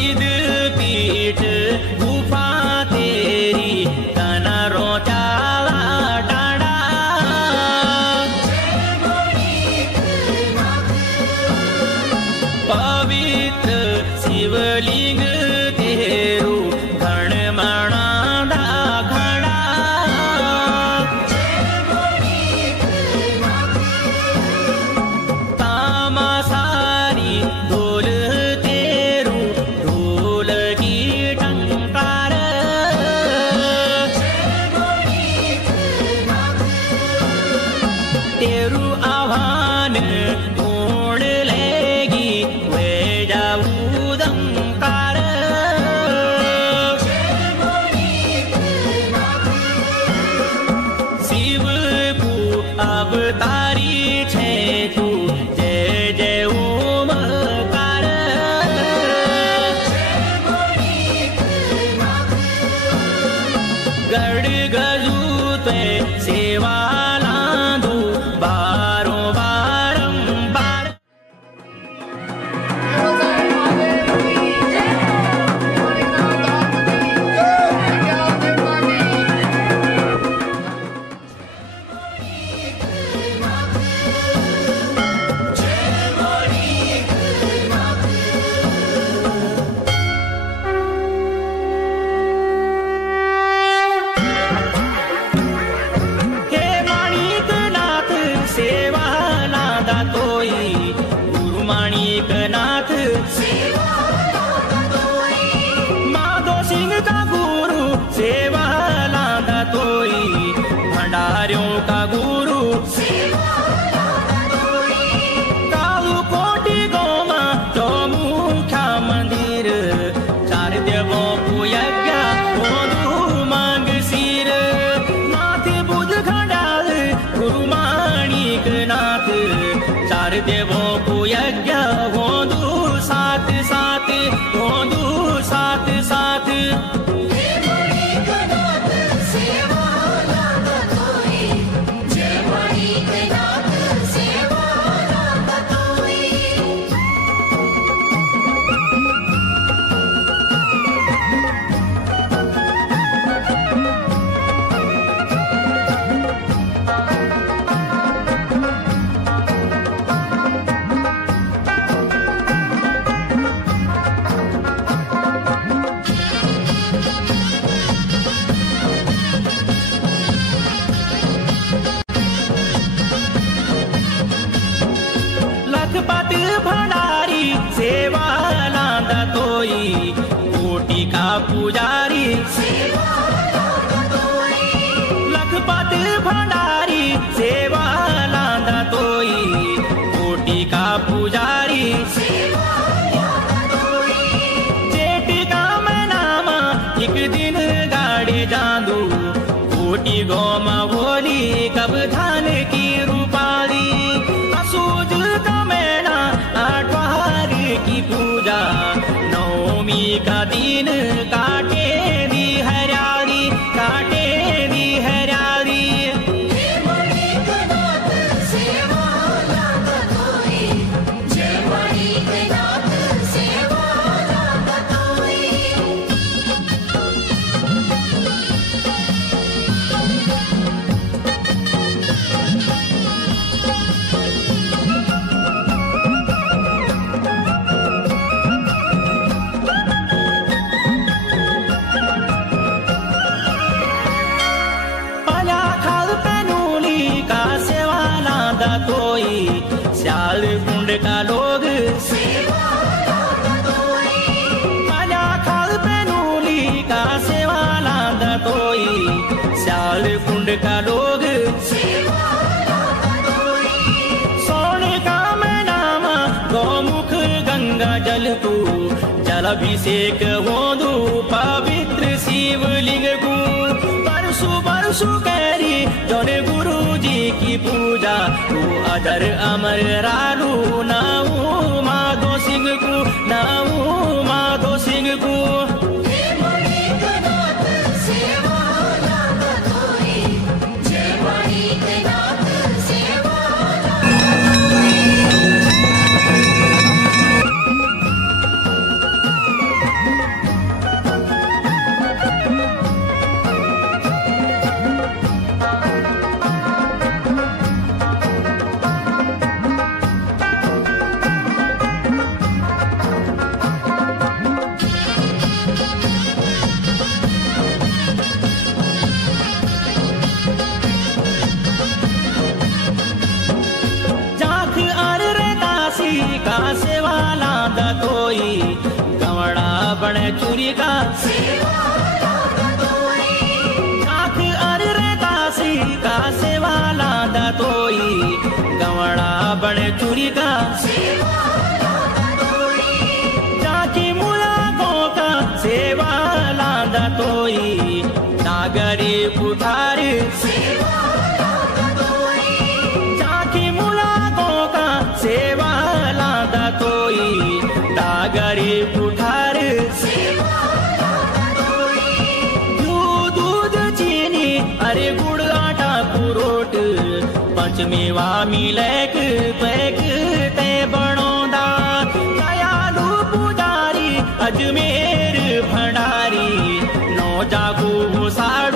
सिद्ध पीठ गुफा तेरी कनरों चाला टाड़ा पवित्र शिवलिंग तेरू घण मणादा घड़ा तामासारी ढोल तेरू ढोल की टंकार तेरू आह्वान ढूंढ लेगी वे जाऊ दंकार शिव को अवतारी छे तू जय जय ओमकार गढ़ गजू ते सेवा लांदू बारों बारंबार हे माणिकनाथ सेवा लादा तोई गुरु माणिकनाथ माधो सिंह का गुरु सेवा लादा तोई भंडारियों का गुरु कालू कोटि गोमा चौमुखा मंदिर चार देवों को यज्ञ होदू मांग सिर नाथ बुध खंडाल गुरु माणिकनाथ चार देवों को यज्ञ होदू साथ साथ होदू साथ साथ लखपत भंडारी सेवा लांदा तोई कोटि का पुजारी लखपत भंडारी सेवा लांदा तोई कोटि का पुजारी जेठ का मैं नामा एक दिन गाड़ी जादू कोटि गौमा बोली कब धान की रूपाली असूज का मैना आठवार की पूजा नवमी का दिन काटे दी हरियाली काटे दी हरियाली पला खाल पैनूली का सेवा लांदा तोई श्याल कुंड का लोग पला खाल पैनूली का सेवा लांदा तोई श्याल कुंड का लोग सोने का मैं नामा गौमुख गंगा जल को जलाभिषेक होदू पवित्र शिवलिंग को परसु परसु कैरी जोने गुरु जी की पूजा तू अजर अमर रालू नाऊ माधो सिंह को नाऊ माधो सिंह को चूरी का चाख अर दासी का सेवा लादा तोई गवड़ा बड़े चूरी का चाकी मुला को का सेवा लादा तोई नागरी पुठार चाकी मुला को का सेवा लादा तोई नागरी पुठार दूध चीनी अरे गुड़ आटा पुरोट पंचमेवा मिलैक पैक ते बनोदा दयालु पुजारी अजमेर भंडारी नौ जागू साड़